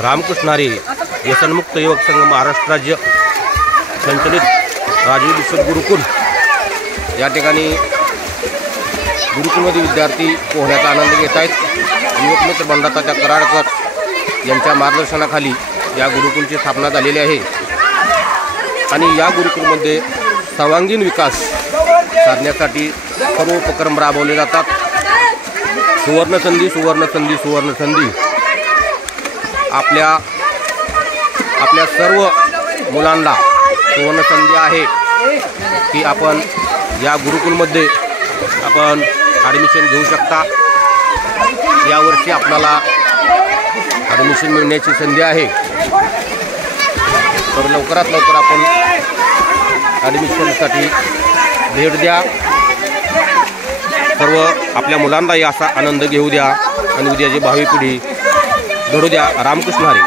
रामकृष्ण हरी व्यसनमुक्त युवक संघ महाराष्ट्र राज्य संचलित राजीव दीक्षित गुरुकुल या ठिकाणी गुरुकुलमध्ये विद्यार्थी पोहण्याचा आनंद घेत आहेत। युवक मित्र बंडाताच्या कराडकर यांच्या मार्गदर्शनाखाली या गुरुकुलची स्थापना झालेली आहे आणि या गुरुकुलमध्ये सर्वांगीण विकास साधण्यासाठी सर्व उपक्रम राबवले जातात। सुवर्ण संधी सुवर्ण संधी सुवर्ण संधी आपल्या सर्व मुलांना सुवर्ण संधी आहे की आपण या गुरुकुलमध्ये आपण ॲडमिशन घेऊ शकता। यावर्षी आपल्याला ॲडमिशन मिळण्याची संधी आहे, तर लवकरात लवकर आपण ॲडमिशनसाठी भेट द्या। सर्व आपल्या मुलांनाही असा आनंद घेऊ द्या आणि उद्याची भावी पिढी घडू द्या। रामकृष्ण हरी।